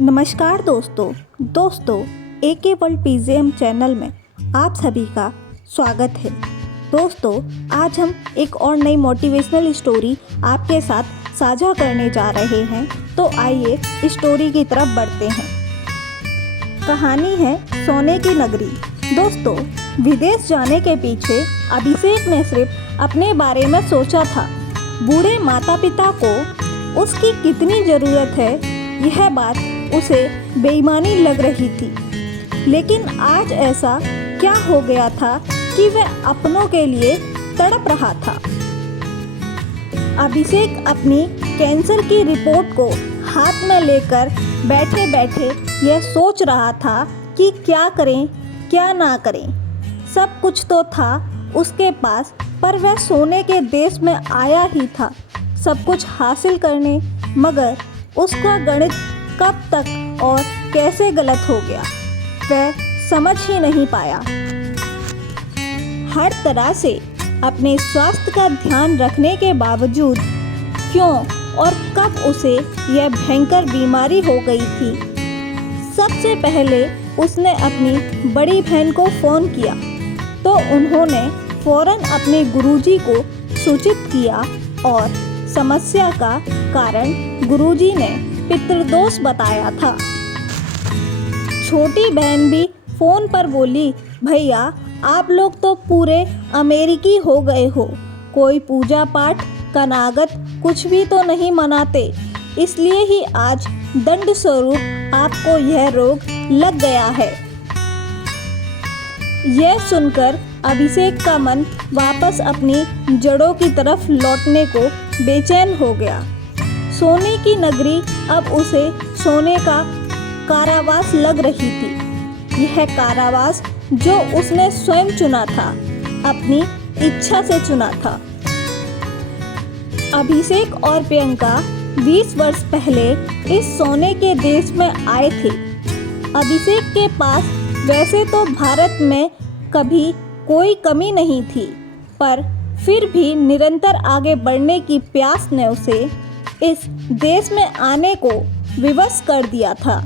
नमस्कार दोस्तों AK world PGM channel में आप सभी का स्वागत है। दोस्तों, आज हम एक और नई मोटिवेशनल स्टोरी आपके साथ साझा करने जा रहे हैं। तो आइए स्टोरी की तरफ बढ़ते हैं। कहानी है सोने की नगरी। दोस्तों, विदेश जाने के पीछे अभिषेक ने सिर्फ अपने बारे में सोचा था। बूढ़े माता पिता को उसकी कितनी ज़रूरत है, यह बात उसे बेईमानी लग रही थी। लेकिन आज ऐसा क्या हो गया था कि वह अपनों के लिए तड़प रहा था। अभिषेक अपनी कैंसर की रिपोर्ट को हाथ में लेकर बैठे बैठे यह सोच रहा था कि क्या करें क्या ना करें। सब कुछ तो था उसके पास, पर वह सोने के देश में आया ही था सब कुछ हासिल करने, मगर उसका गणित कब तक और कैसे गलत हो गया, वह समझ ही नहीं पाया। हर तरह से अपने स्वास्थ्य का ध्यान रखने के बावजूद क्यों और कब उसे यह भयंकर बीमारी हो गई थी। सबसे पहले उसने अपनी बड़ी बहन को फ़ोन किया तो उन्होंने फ़ौरन अपने गुरुजी को सूचित किया और समस्या का कारण गुरुजी ने पितृदोष बताया था। छोटी बहन भी फ़ोन पर बोली, भैया आप लोग तो पूरे अमेरिकी हो गए हो, कोई पूजा पाठ कनागत कुछ भी तो नहीं मनाते, इसलिए ही आज दंड स्वरूप आपको यह रोग लग गया है। यह सुनकर अभिषेक का मन वापस अपनी जड़ों की तरफ लौटने को बेचैन हो गया। सोने की नगरी अब उसे सोने का कारावास लग रही थी। यह कारावास जो उसने स्वयं चुना था, अपनी इच्छा से चुना था। अभिषेक और प्रियंका 20 वर्ष पहले इस सोने के देश में आए थे। अभिषेक के पास वैसे तो भारत में कभी कोई कमी नहीं थी, पर फिर भी निरंतर आगे बढ़ने की प्यास ने उसे इस देश में आने को विवश कर दिया था।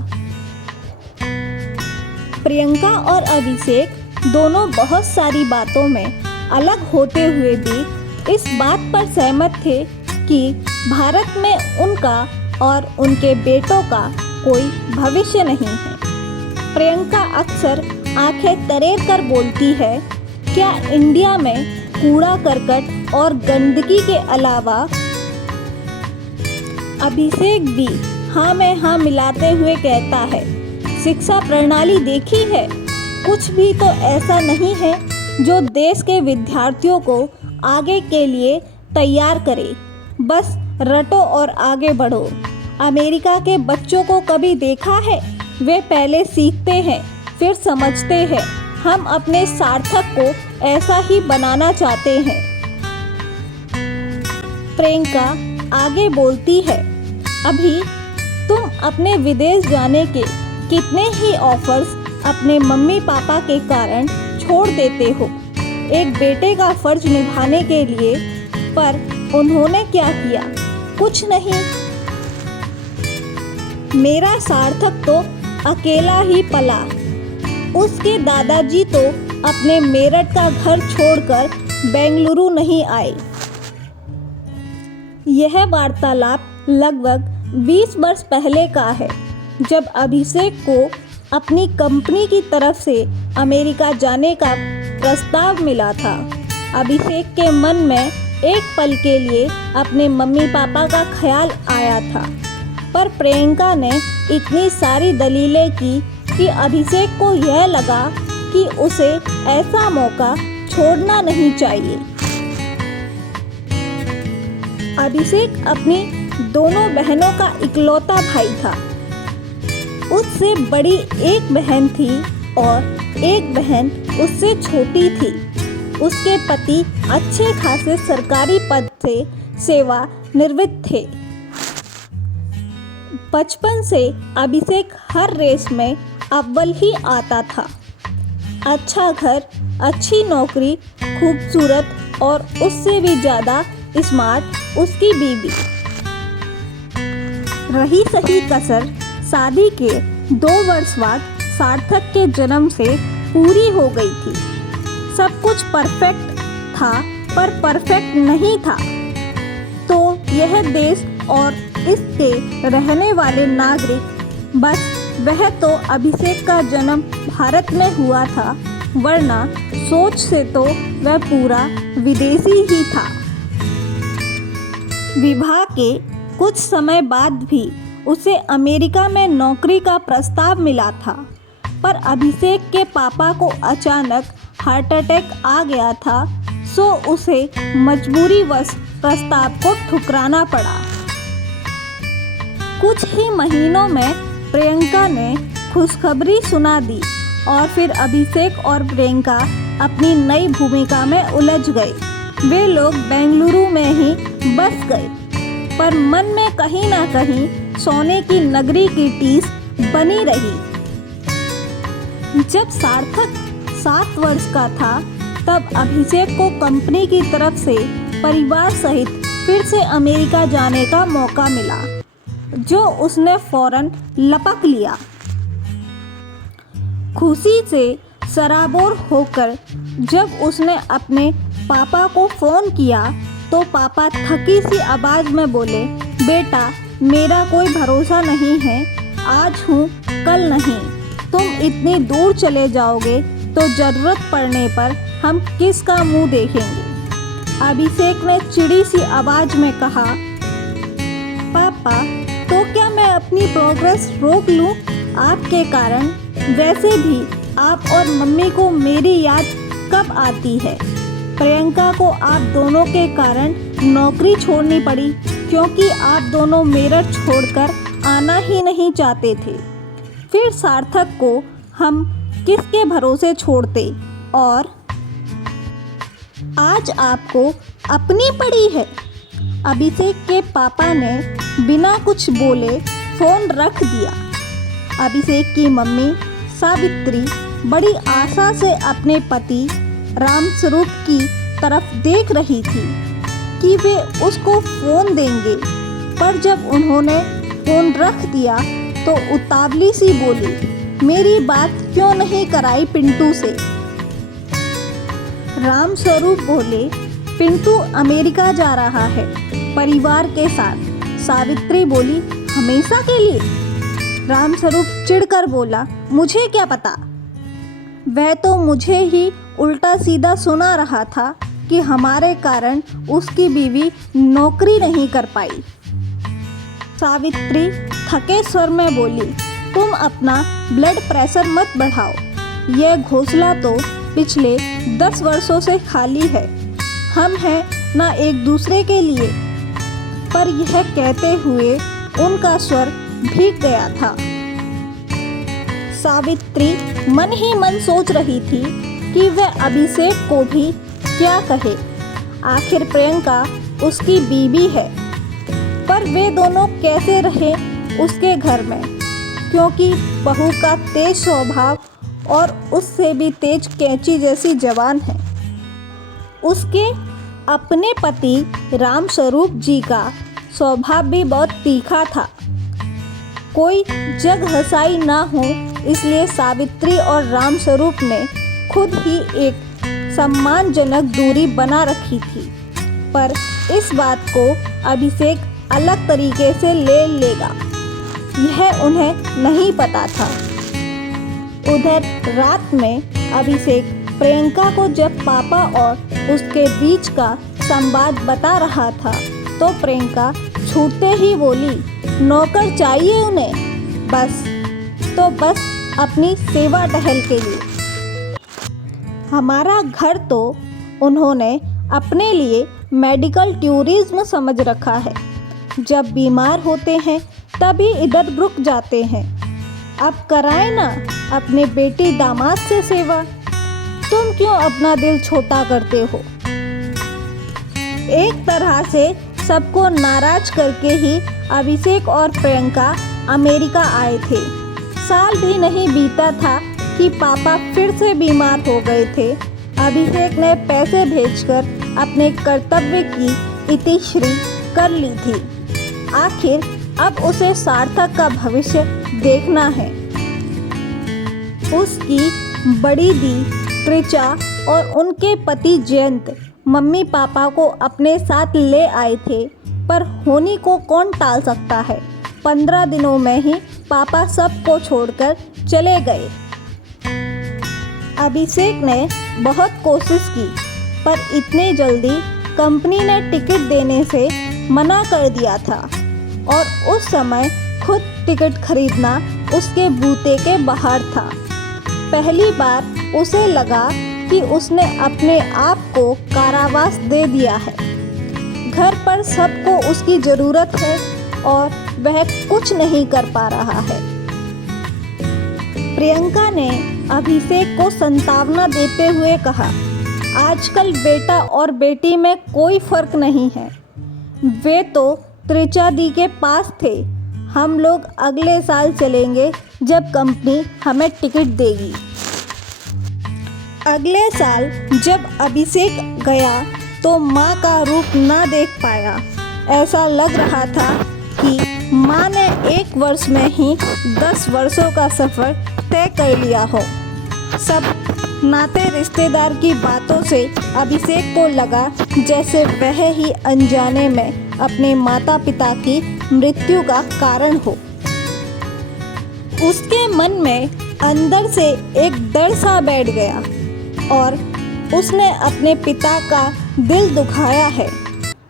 प्रियंका और अभिषेक दोनों बहुत सारी बातों में अलग होते हुए भी इस बात पर सहमत थे कि भारत में उनका और उनके बेटों का कोई भविष्य नहीं है। प्रियंका अक्सर आंखें तरेर कर बोलती है, क्या इंडिया में कूड़ा करकट और गंदगी के अलावा। अभिषेक भी हाँ में हाँ मिलाते हुए कहता है, शिक्षा प्रणाली देखी है, कुछ भी तो ऐसा नहीं है जो देश के विद्यार्थियों को आगे के लिए तैयार करे। बस रटो और आगे बढ़ो। अमेरिका के बच्चों को कभी देखा है? वे पहले सीखते हैं फिर समझते हैं। हम अपने सार्थक को ऐसा ही बनाना चाहते हैं। प्रियंका आगे बोलती है, अभी तुम अपने विदेश जाने के कितने ही ऑफर्स अपने मम्मी पापा के कारण छोड़ देते हो, एक बेटे का फर्ज निभाने के लिए। पर उन्होंने क्या किया? कुछ नहीं। मेरा सार्थक तो अकेला ही पला। उसके दादाजी तो अपने मेरठ का घर छोड़कर बेंगलुरु नहीं आए। यह वार्तालाप लगभग 20 वर्ष पहले का है, जब अभिषेक को अपनी कंपनी की तरफ से अमेरिका जाने का प्रस्ताव मिला था। अभिषेक के मन में एक पल के लिए अपने मम्मी पापा का ख्याल आया था, पर प्रियंका ने इतनी सारी दलीलें की कि अभिषेक को यह लगा कि उसे ऐसा मौका छोड़ना नहीं चाहिए। अभिषेक अपनी दोनों बहनों का इकलौता भाई था। उससे बड़ी एक बहन थी और एक बहन उससे छोटी थी। उसके पति अच्छे खासे सरकारी पद से सेवानिवृत्त थे। बचपन से अभिषेक हर रेस में अव्वल ही आता था। अच्छा घर, अच्छी नौकरी, खूबसूरत और उससे भी ज़्यादा स्मार्ट उसकी बीवी। रही सही कसर शादी के 2 वर्ष बाद सार्थक के जन्म से पूरी हो गई थी। सब कुछ परफेक्ट था, पर परफेक्ट नहीं था। तो यह देश और इसके रहने वाले नागरिक, बस वह तो अभिषेक का जन्म भारत में हुआ था, वरना सोच से तो वह पूरा विदेशी ही था। विवाह के कुछ समय बाद भी उसे अमेरिका में नौकरी का प्रस्ताव मिला था, पर अभिषेक के पापा को अचानक हार्ट अटैक आ गया था, सो उसे मजबूरीवश प्रस्ताव को ठुकराना पड़ा। कुछ ही महीनों में प्रियंका ने खुशखबरी सुना दी और फिर अभिषेक और प्रियंका अपनी नई भूमिका में उलझ गए। वे लोग बेंगलुरु में ही बस गए, पर मन में कहीं ना कहीं सोने की नगरी की टीस बनी रही। जब सार्थक 7 वर्ष का था, तब अभिषेक को कंपनी की तरफ से परिवार सहित फिर से अमेरिका जाने का मौका मिला, जो उसने फौरन लपक लिया। खुशी से सराबोर होकर जब उसने अपने पापा को फ़ोन किया, तो पापा थकी सी आवाज़ में बोले, बेटा मेरा कोई भरोसा नहीं है, आज हूँ कल नहीं। तुम इतनी दूर चले जाओगे तो ज़रूरत पड़ने पर हम किसका मुंह देखेंगे। अभिषेक ने चिड़ी सी आवाज़ में कहा, पापा तो क्या मैं अपनी प्रोग्रेस रोक लूँ आपके कारण? वैसे भी आप और मम्मी को मेरी याद कब आती है। प्रियंका को आप दोनों के कारण नौकरी छोड़नी पड़ी, क्योंकि आप दोनों मेरठ छोड़कर आना ही नहीं चाहते थे। फिर सार्थक को हम किसके भरोसे छोड़ते, और आज आपको अपनी पड़ी है। अभिषेक के पापा ने बिना कुछ बोले फ़ोन रख दिया। अभिषेक की मम्मी सावित्री बड़ी आशा से अपने पति रामस्वरूप की तरफ देख रही थी कि वे उसको फ़ोन देंगे, पर जब उन्होंने फ़ोन रख दिया तो उतावली सी बोली, मेरी बात क्यों नहीं कराई पिंटू से। रामस्वरूप बोले, पिंटू अमेरिका जा रहा है परिवार के साथ। सावित्री बोली, हमेशा के लिए? रामस्वरूप चिढ़कर बोला, मुझे क्या पता। वह तो मुझे ही उल्टा सीधा सुना रहा था कि हमारे कारण उसकी बीवी नौकरी नहीं कर पाई। सावित्री थके स्वर में बोली, तुम अपना ब्लड प्रेशर मत बढ़ाओ। यह घोंसला तो पिछले 10 वर्षों से खाली है। हम हैं ना एक दूसरे के लिए। पर यह कहते हुए उनका स्वर भीग गया था। सावित्री मन ही मन सोच रही थी कि वह अभिषेक को भी क्या कहे। आखिर प्रियंका उसकी बीवी है, पर वे दोनों कैसे रहे उसके घर में, क्योंकि बहू का तेज स्वभाव और उससे भी तेज कैंची जैसी जवान है। उसके अपने पति रामस्वरूप जी का स्वभाव भी बहुत तीखा था। कोई जग हंसाई ना हो, इसलिए सावित्री और रामस्वरूप ने खुद ही एक सम्मानजनक दूरी बना रखी थी। पर इस बात को अभिषेक अलग तरीके से ले लेगा, यह उन्हें नहीं पता था। उधर रात में अभिषेक प्रियंका को जब पापा और उसके बीच का संवाद बता रहा था, तो प्रियंका छूटते ही बोली, नौकर चाहिए उन्हें, बस अपनी सेवा टहल के लिए। हमारा घर तो उन्होंने अपने लिए मेडिकल टूरिज्म समझ रखा है। जब बीमार होते हैं तभी इधर रुक जाते हैं। अब कराए ना अपने बेटी दामाद से सेवा। तुम क्यों अपना दिल छोटा करते हो? एक तरह से सबको नाराज करके ही अभिषेक और प्रियंका अमेरिका आए थे। साल भी नहीं बीता था कि पापा फिर से बीमार हो गए थे। अभिषेक ने पैसे भेजकर अपने कर्तव्य की इतिश्री कर ली थी। आखिर अब उसे सार्थक का भविष्य देखना है। उसकी बड़ी दी त्रिचा और उनके पति जयंत मम्मी पापा को अपने साथ ले आए थे, पर होनी को कौन टाल सकता है। 15 दिनों में ही पापा सबको छोड़कर चले गए। अभिषेक ने बहुत कोशिश की, पर इतनी जल्दी कंपनी ने टिकट देने से मना कर दिया था और उस समय खुद टिकट खरीदना उसके बूते के बाहर था। पहली बार उसे लगा कि उसने अपने आप को कारावास दे दिया है। घर पर सबको उसकी ज़रूरत है और वह कुछ नहीं कर पा रहा है। प्रियंका ने अभिषेक को सांत्वना देते हुए कहा, आजकल बेटा और बेटी में कोई फ़र्क नहीं है। वे तो त्रिचा दी के पास थे। हम लोग अगले साल चलेंगे जब कंपनी हमें टिकट देगी। अगले साल जब अभिषेक गया तो माँ का रूप ना देख पाया। ऐसा लग रहा था कि माँ ने 1 वर्ष में ही 10 वर्षों का सफ़र तय कर लिया हो। सब नाते रिश्तेदार की बातों से अभिषेक को लगा जैसे वह ही अनजाने में अपने माता पिता की मृत्यु का कारण हो। उसके मन में अंदर से एक डर सा बैठ गया और उसने अपने पिता का दिल दुखाया है।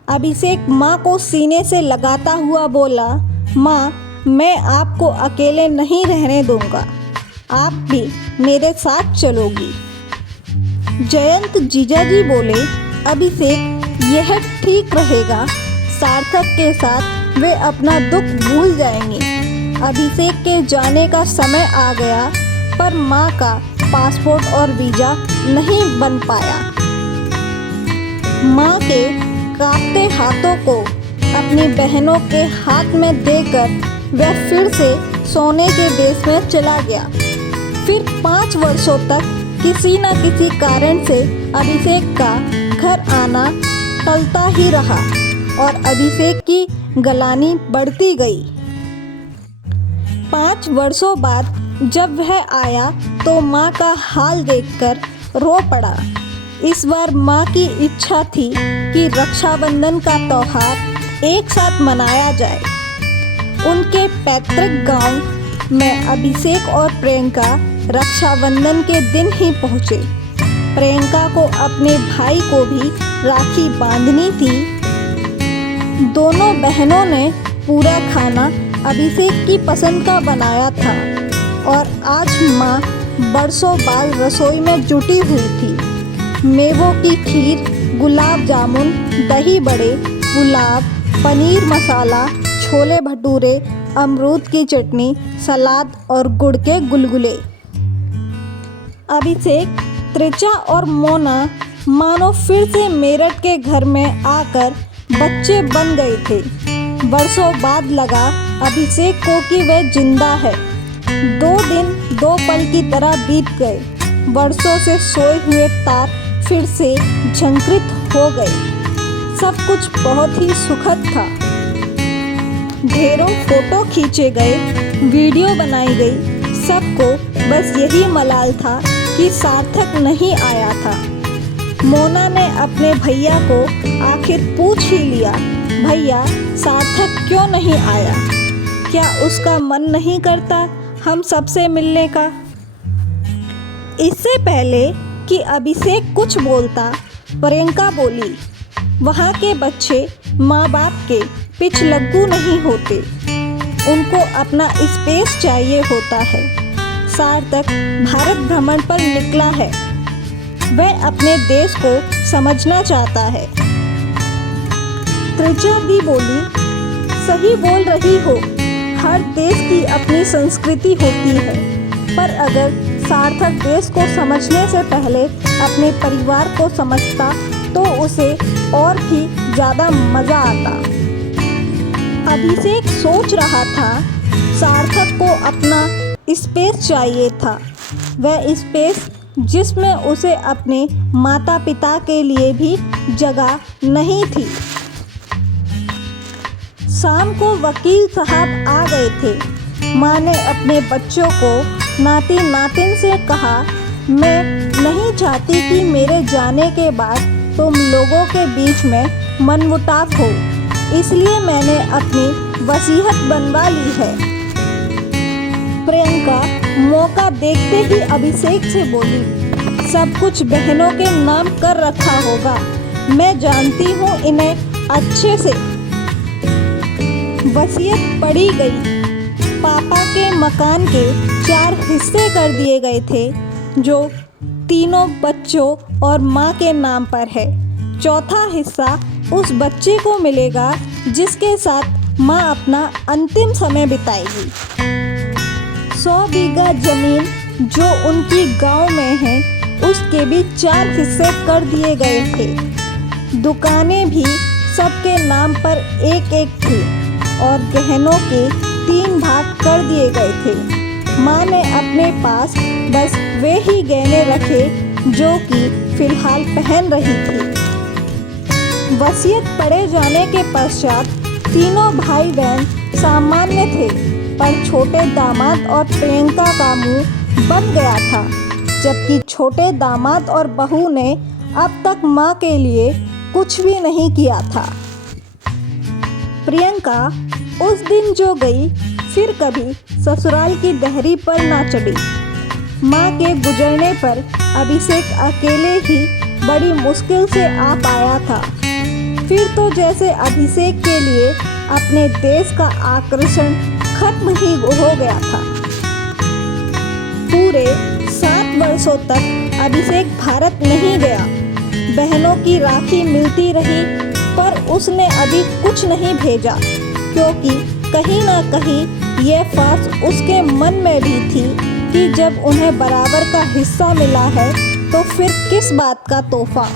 अभिषेक माँ को सीने से लगाता हुआ बोला, माँ, मैं आपको अकेले नहीं रहने दूंगा, आप भी मेरे साथ चलोगी। जयंत जीजाजी बोले, अभिषेक, यह ठीक रहेगा। सार्थक के साथ वे अपना दुख भूल जाएंगे। अभिषेक के जाने का समय आ गया, पर माँ का पासपोर्ट और वीज़ा नहीं बन पाया। माँ के कांपते हाथों को अपनी बहनों के हाथ में देकर वह फिर से सोने के देश में चला गया। फिर 5 वर्षों तक किसी न किसी कारण से अभिषेक का घर आना टलता ही रहा और अभिषेक की गलानी बढ़ती गई। 5 वर्षों बाद जब वह आया तो माँ का हाल देखकर रो पड़ा। इस बार माँ की इच्छा थी कि रक्षाबंधन का त्यौहार एक साथ मनाया जाए। उनके पैतृक गांव में अभिषेक और प्रियंका रक्षाबंधन के दिन ही पहुँचे। प्रियंका को अपने भाई को भी राखी बांधनी थी। दोनों बहनों ने पूरा खाना अभिषेक की पसंद का बनाया था और आज माँ बरसों बाद रसोई में जुटी हुई थी। मेवों की खीर, गुलाब जामुन, दही बड़े, पुलाव, पनीर मसाला, छोले भटूरे, अमरूद की चटनी, सलाद और गुड़ के गुलगुले। अभिषेक, त्रिचा और मोना मानो फिर से मेरठ के घर में आकर बच्चे बन गए थे। वर्षों बाद लगा अभिषेक को कि वह जिंदा है। 2 दिन 2 पल की तरह बीत गए। वर्षों से सोए हुए तार फिर से झंकृत हो गए। सब कुछ बहुत ही सुखद था। ढेरों फोटो खींचे गए, वीडियो बनाई गई। सबको बस यही मलाल था कि सार्थक नहीं आया था। मोना ने अपने भैया को आखिर पूछ ही लिया, भैया सार्थक क्यों नहीं आया? क्या उसका मन नहीं करता हम सबसे मिलने का? इससे पहले कि अभिषेक कुछ बोलता, प्रियंका बोली, वहाँ के बच्चे माँ बाप के पिछलग्गू नहीं होते, उनको अपना स्पेस चाहिए होता है। सार्थक भारत भ्रमण पर निकला है, वह अपने देश को समझना चाहता है। त्रिचा दी बोली, सही बोल रही हो, हर देश की अपनी संस्कृति होती है, पर अगर सार्थक देश को समझने से पहले अपने परिवार को समझता तो उसे और भी ज़्यादा मज़ा आता। अभिषेक सोच रहा था, सार्थक को अपना स्पेस चाहिए था, वह स्पेस जिसमें उसे अपने माता पिता के लिए भी जगह नहीं थी। शाम को वकील साहब आ गए थे। माँ ने अपने बच्चों को नाती नातिन से कहा, मैं नहीं चाहती कि मेरे जाने के बाद तुम लोगों के बीच में मनमुटाव हो, इसलिए मैंने अपनी वसीयत बनवा ली है। प्रियंका मौका देखते ही अभिषेक से बोली, सब कुछ बहनों के नाम कर रखा होगा, मैं जानती हूँ इन्हें अच्छे से। वसीयत पढ़ी गई। पापा के मकान के 4 हिस्से कर दिए गए थे, जो तीनों बच्चों और माँ के नाम पर है। चौथा हिस्सा उस बच्चे को मिलेगा जिसके साथ माँ अपना अंतिम समय बिताएगी। 100 बीघा जमीन जो उनकी गांव में है, उसके भी 4 हिस्से कर दिए गए थे। दुकानें भी सबके नाम पर एक एक थी और गहनों के 3 भाग कर दिए गए थे। माँ ने अपने पास बस वे ही गहने रखे जो कि फिलहाल पहन रही थी। वसीयत पढ़े जाने के पश्चात तीनों भाई बहन सामान्य थे, पर छोटे दामाद और प्रियंका का मुंह बन गया था, जबकि छोटे दामाद और बहू ने अब तक माँ के लिए कुछ भी नहीं किया था। प्रियंका उस दिन जो गई, फिर कभी ससुराल की देहरी पर ना चढ़ी। माँ के गुजरने पर अभिषेक अकेले ही बड़ी मुश्किल से आ पाया था। फिर तो जैसे अभिषेक के लिए अपने देश का आकर्षण खत्म ही हो गया था। पूरे 7 वर्षों तक अभिषेक भारत नहीं गया। बहनों की राखी मिलती रही, पर उसने अभी कुछ नहीं भेजा, क्योंकि कहीं ना कहीं यह फास उसके मन में भी थी कि जब उन्हें बराबर का हिस्सा मिला है तो फिर किस बात का तोहफा।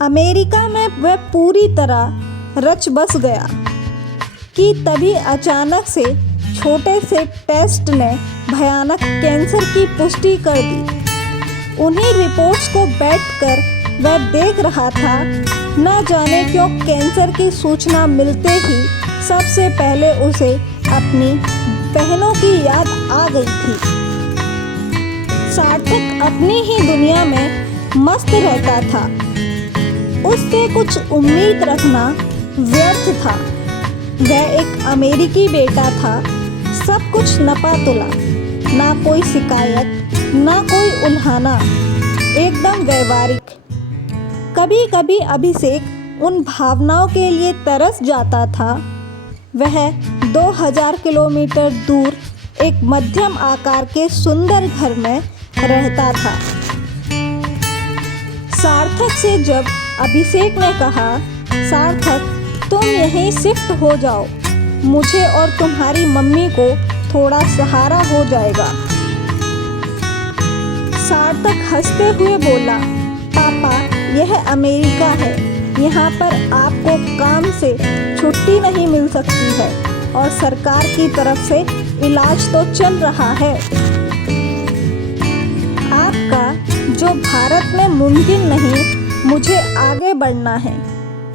अमेरिका में वह पूरी तरह रच बस गया कि तभी अचानक से छोटे से टेस्ट ने भयानक कैंसर की पुष्टि कर दी। उन्हीं रिपोर्ट्स को बैठकर वह देख रहा था। न जाने क्यों कैंसर की सूचना मिलते ही सबसे पहले उसे अपनी बहनों की याद आ गई थी। सार्थक अपनी ही दुनिया में मस्त रहता था। उससे कुछ उम्मीद रखना व्यर्थ था। वह एक अमेरिकी बेटा था, सब कुछ नपा तुला, ना कोई शिकायत, ना कोई उल्हाना, एकदम व्यवहारिक। कभी कभी अभिषेक उन भावनाओं के लिए तरस जाता था। वह 2000 किलोमीटर दूर एक मध्यम आकार के सुंदर घर में रहता था। सार्थक से जब अभिषेक ने कहा, सार्थक तुम यहीं शिफ्ट हो जाओ, मुझे और तुम्हारी मम्मी को थोड़ा सहारा हो जाएगा। सार्थक हंसते हुए बोला, पापा यह अमेरिका है, यहाँ पर आपको काम से छुट्टी नहीं मिल सकती है और सरकार की तरफ से इलाज तो चल रहा है। आपका जो भारत में मुमकिन नहीं, मुझे आगे बढ़ना है,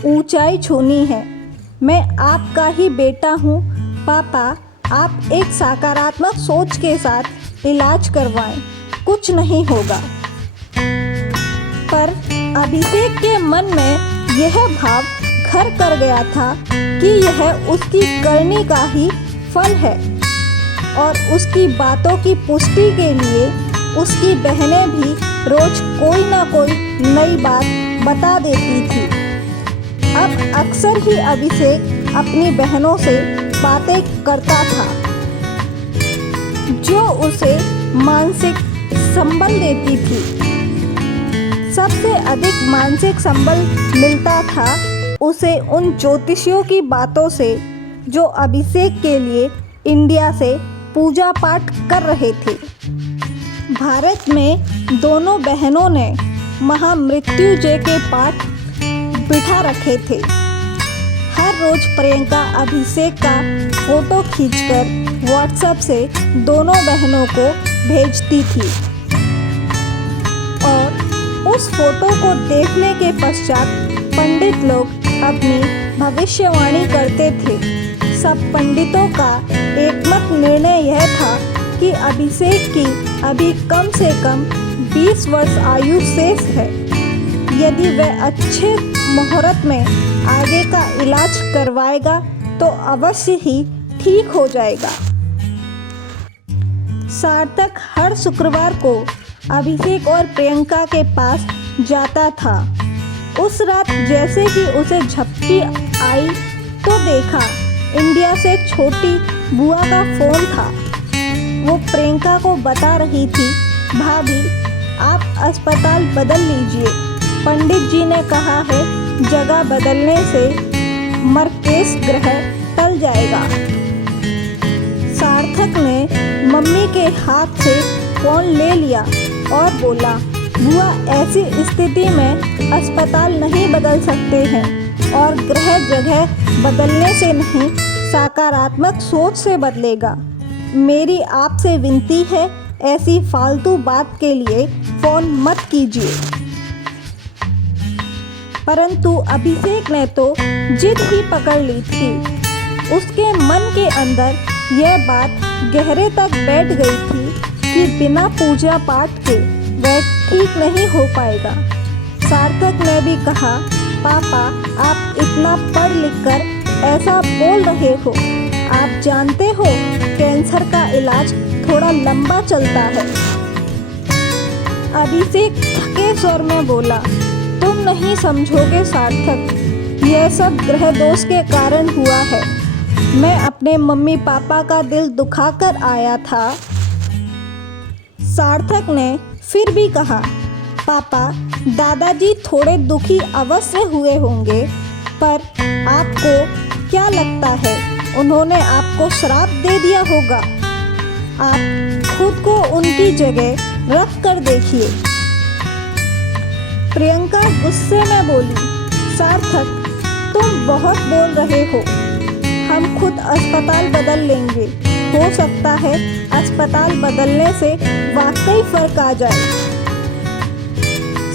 ऊंचाई छूनी है। मैं आपका ही बेटा हूँ पापा, आप एक सकारात्मक सोच के साथ इलाज करवाएं, कुछ नहीं होगा। पर अभिषेक के मन में यह भाव घर कर गया था कि यह उसकी करनी का ही फल है और उसकी बातों की पुष्टि के लिए उसकी बहनें भी रोज कोई ना कोई नई बात बता देती थी। अब अक्सर ही अभिषेक अपनी बहनों से बातें करता था, जो उसे मानसिक संबल देती थी। सबसे अधिक मानसिक संबल मिलता था उसे उन ज्योतिषियों की बातों से, जो अभिषेक के लिए इंडिया से पूजा पाठ कर रहे थे। भारत में दोनों बहनों ने महामृत्युंजय के पाठ बिठा रखे थे। हर रोज प्रियंका अभिषेक का फोटो खींचकर व्हाट्सएप से दोनों बहनों को भेजती थी और उस फोटो को देखने के पश्चात पंडित लोग अपनी भविष्यवाणी करते थे। सब पंडितों का एकमत निर्णय यह था कि अभिषेक की अभी कम से कम 20 वर्ष आयु शेष है। यदि वह अच्छे मुहूर्त में आगे का इलाज करवाएगा तो अवश्य ही ठीक हो जाएगा। सार्थक हर शुक्रवार को अभिषेक और प्रियंका के पास जाता था। उस रात जैसे ही उसे झपकी आई तो देखा इंडिया से छोटी बुआ का फ़ोन था। वो प्रियंका को बता रही थी, भाभी आप अस्पताल बदल लीजिए, पंडित जी ने कहा है जगह बदलने से मर्केश ग्रह टल जाएगा। सार्थक ने मम्मी के हाथ से फ़ोन ले लिया और बोला, बुआ ऐसी स्थिति में अस्पताल नहीं बदल सकते हैं और ग्रह जगह बदलने से नहीं, सकारात्मक सोच से बदलेगा। मेरी आपसे विनती है, ऐसी फालतू बात के लिए फ़ोन मत कीजिए। परंतु अभिषेक ने तो जिद ही पकड़ ली थी। उसके मन के अंदर यह बात गहरे तक बैठ गई थी कि बिना पूजा पाठ के वह ठीक नहीं हो पाएगा। सार्थक ने भी कहा, पापा आप इतना पढ़ लिख कर ऐसा बोल रहे हो, आप जानते हो कैंसर का इलाज थोड़ा लंबा चलता है। अभिषेक थके स्वर में बोला, तुम नहीं समझोगे सार्थक, यह सब ग्रह दोष के कारण हुआ है। मैं अपने मम्मी पापा का दिल दुखा कर आया था। सार्थक ने फिर भी कहा, पापा दादाजी थोड़े दुखी अवश्य हुए होंगे, पर आपको क्या लगता है उन्होंने आपको श्राप दे दिया होगा? आप खुद को उनकी जगह रख कर देखिए। प्रियंका गुस्से में बोली, सार्थक तुम बहुत बोल रहे हो, हम खुद अस्पताल बदल लेंगे। हो सकता है अस्पताल बदलने से वाकई फर्क आ जाए।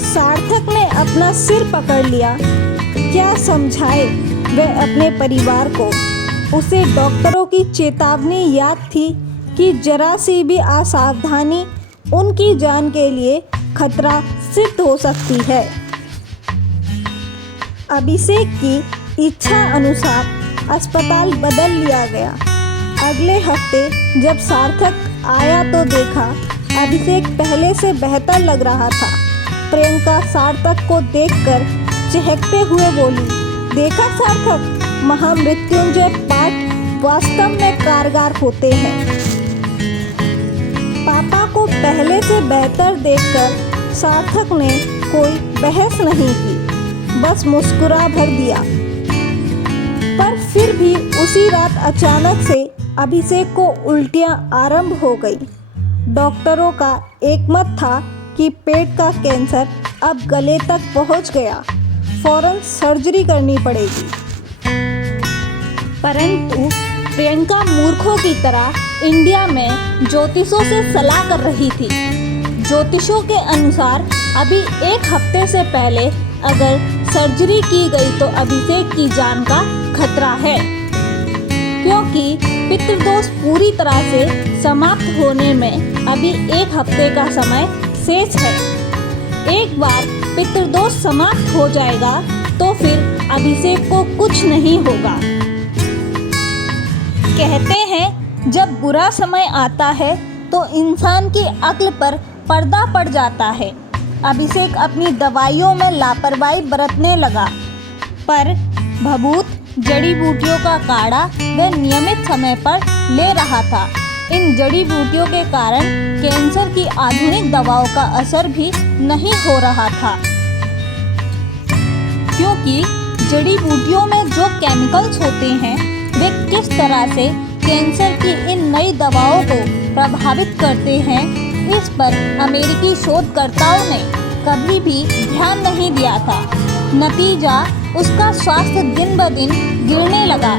सार्थक ने अपना सिर पकड़ लिया। क्या समझाए वह अपने परिवार को? उसे डॉक्टरों की चेतावनी याद थी कि जरा सी भी असावधानी उनकी जान के लिए खतरा सिद्ध हो सकती है। अभिषेक की इच्छा अनुसार अस्पताल बदल लिया गया। अगले हफ्ते जब सार्थक आया तो देखा अभिषेक पहले से बेहतर लग रहा था। प्रियंका सार्थक को देखकर चहकते हुए बोली, देखा सार्थक, महामृत्युंजय पाठ वास्तव में कारगर होते हैं। पापा को पहले से बेहतर देखकर सार्थक ने कोई बहस नहीं की, बस मुस्कुरा भर दिया। पर फिर भी उसी रात अचानक से अभिषेक को उल्टियां आरंभ हो गई। डॉक्टरों का एकमत था कि पेट का कैंसर अब गले तक पहुंच गया, फौरन सर्जरी करनी पड़ेगी। परंतु प्रियंका मूर्खों की तरह इंडिया में ज्योतिषों से सलाह कर रही थी। ज्योतिषों के अनुसार अभी एक हफ्ते से पहले अगर सर्जरी की गई तो अभिषेक की जान का खतरा है, क्योंकि पितृदोष पूरी तरह से समाप्त होने में अभी एक हफ्ते का समय शेष है। एक बार पितृदोष समाप्त हो जाएगा तो फिर अभिषेक को कुछ नहीं होगा। कहते हैं जब बुरा समय आता है तो इंसान की अक्ल पर पर्दा पड़ जाता है। अभिषेक अपनी दवाइयों में लापरवाही बरतने लगा, पर भभूत जड़ी बूटियों का काढ़ा वह नियमित समय पर ले रहा था। इन जड़ी बूटियों के कारण कैंसर की आधुनिक दवाओं का असर भी नहीं हो रहा था, क्योंकि जड़ी बूटियों में जो केमिकल्स होते हैं वे किस तरह से कैंसर की इन नई दवाओं को प्रभावित करते हैं, इस पर अमेरिकी शोधकर्ताओं ने कभी भी ध्यान नहीं दिया था। नतीजा उसका स्वास्थ्य दिन ब दिन गिरने लगा।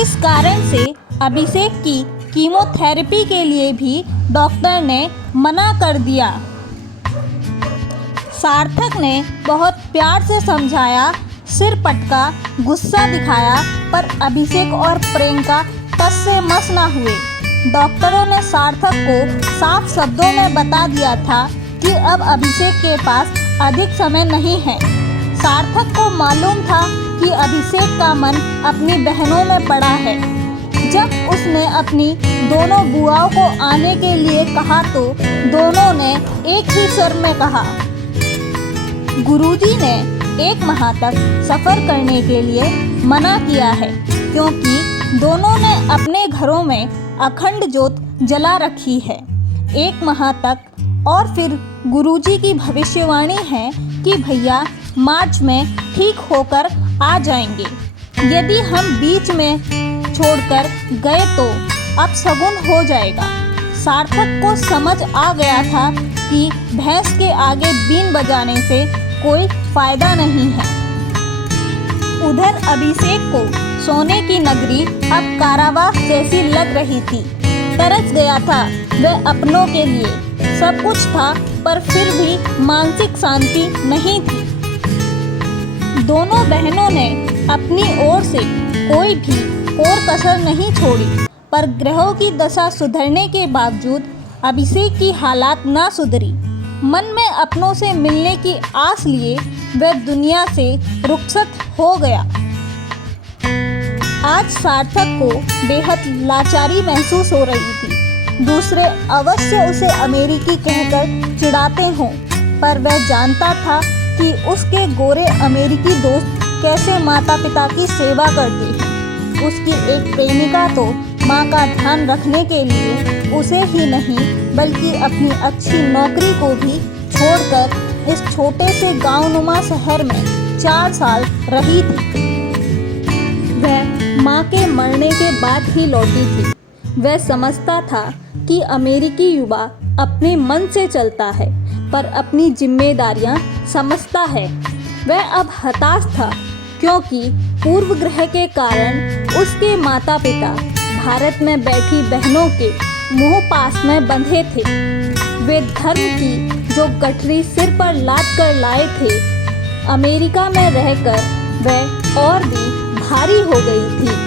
इस कारण से अभिषेक की कीमोथेरेपी के लिए भी डॉक्टर ने मना कर दिया। सार्थक ने बहुत प्यार से समझाया सिर पटका, गुस्सा दिखाया, पर अभिषेक और प्रियंका टस से मस ना हुए। डॉक्टरों ने सार्थक को साफ शब्दों में बता दिया था कि अब अभिषेक के पास अधिक समय नहीं है। सार्थक को मालूम था कि अभिषेक का मन अपनी बहनों में पड़ा है। जब उसने अपनी दोनों बुआओं को आने के लिए कहा तो दोनों ने एक ही स्वर में कहा। गुरुजी ने 1 माह तक सफ़र करने के लिए मना किया है, क्योंकि दोनों ने अपने घरों में अखंड ज्योत जला रखी है 1 माह तक। और फिर गुरुजी की भविष्यवाणी है कि भैया मार्च में ठीक होकर आ जाएंगे। यदि हम बीच में छोड़कर गए तो अपशगुन हो जाएगा। सार्थक को समझ आ गया था कि भैंस के आगे बीन बजाने से कोई फायदा नहीं है। उधर अभिषेक को सोने की नगरी अब कारावास जैसी लग रही थी। तरस गया था वह अपनों के लिए। सब कुछ था, पर फिर भी मानसिक शांति नहीं थी। दोनों बहनों ने अपनी ओर से कोई भी कोर कसर नहीं छोड़ी, पर ग्रहों की दशा सुधरने के बावजूद अभिषेक की हालात ना सुधरी। मन में अपनों से मिलने की आस लिए वह दुनिया से रुखसत हो गया। आज सार्थक को बेहद लाचारी महसूस हो रही थी। दूसरे अवश्य उसे अमेरिकी कहकर चिढ़ाते हों, पर वह जानता था कि उसके गोरे अमेरिकी दोस्त कैसे माता पिता की सेवा करते हैं। उसकी एक प्रेमिका तो माँ का ध्यान रखने के लिए उसे ही नहीं बल्कि अपनी अच्छी नौकरी को भी छोड़कर इस छोटे से गांवनुमा शहर में 4 साल रही थी। वह माँ के मरने के बाद ही लौटी थी। वह समझता था कि अमेरिकी युवा अपने मन से चलता है, पर अपनी जिम्मेदारियां समझता है। वह अब हताश था, क्योंकि पूर्व ग्रह के कारण उसके माता पिता भारत में बैठी बहनों के मुंह पास में बंधे थे। वे धर्म की जो गठरी सिर पर लाद कर लाए थे, अमेरिका में रहकर वह और भी भारी हो गई थी।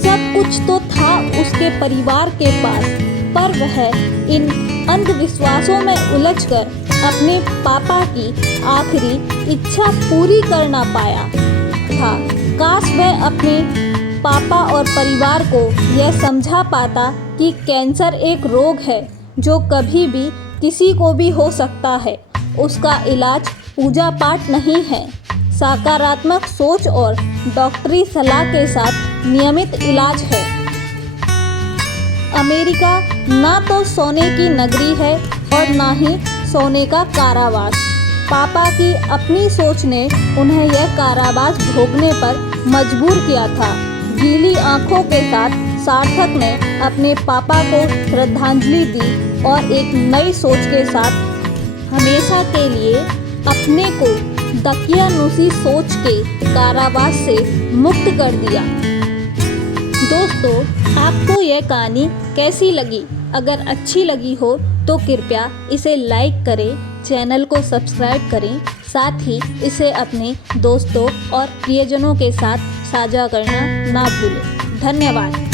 सब कुछ तो था उसके परिवार के पास, पर वह इन अंधविश्वासों में उलझकर अपने पापा की आखिरी इच्छा पूरी कर ना पाया था। काश वह अपने पापा और परिवार को यह समझा पाता कि कैंसर एक रोग है जो कभी भी किसी को भी हो सकता है। उसका इलाज पूजा पाठ नहीं है, सकारात्मक सोच और डॉक्टरी सलाह के साथ नियमित इलाज है। अमेरिका ना तो सोने की नगरी है और ना ही सोने का कारावास। पापा की अपनी सोच ने उन्हें यह कारावास भोगने पर मजबूर किया था। गीली आंखों के साथ सार्थक ने अपने पापा को श्रद्धांजलि दी और एक नई सोच के साथ हमेशा के लिए अपने को दकियानुसी सोच के कारावास से मुक्त कर दिया। दोस्तों, आपको यह कहानी कैसी लगी? अगर अच्छी लगी हो तो कृपया इसे लाइक करें, चैनल को सब्सक्राइब करें, साथ ही इसे अपने दोस्तों और प्रियजनों के साथ साझा करना ना भूलें। धन्यवाद।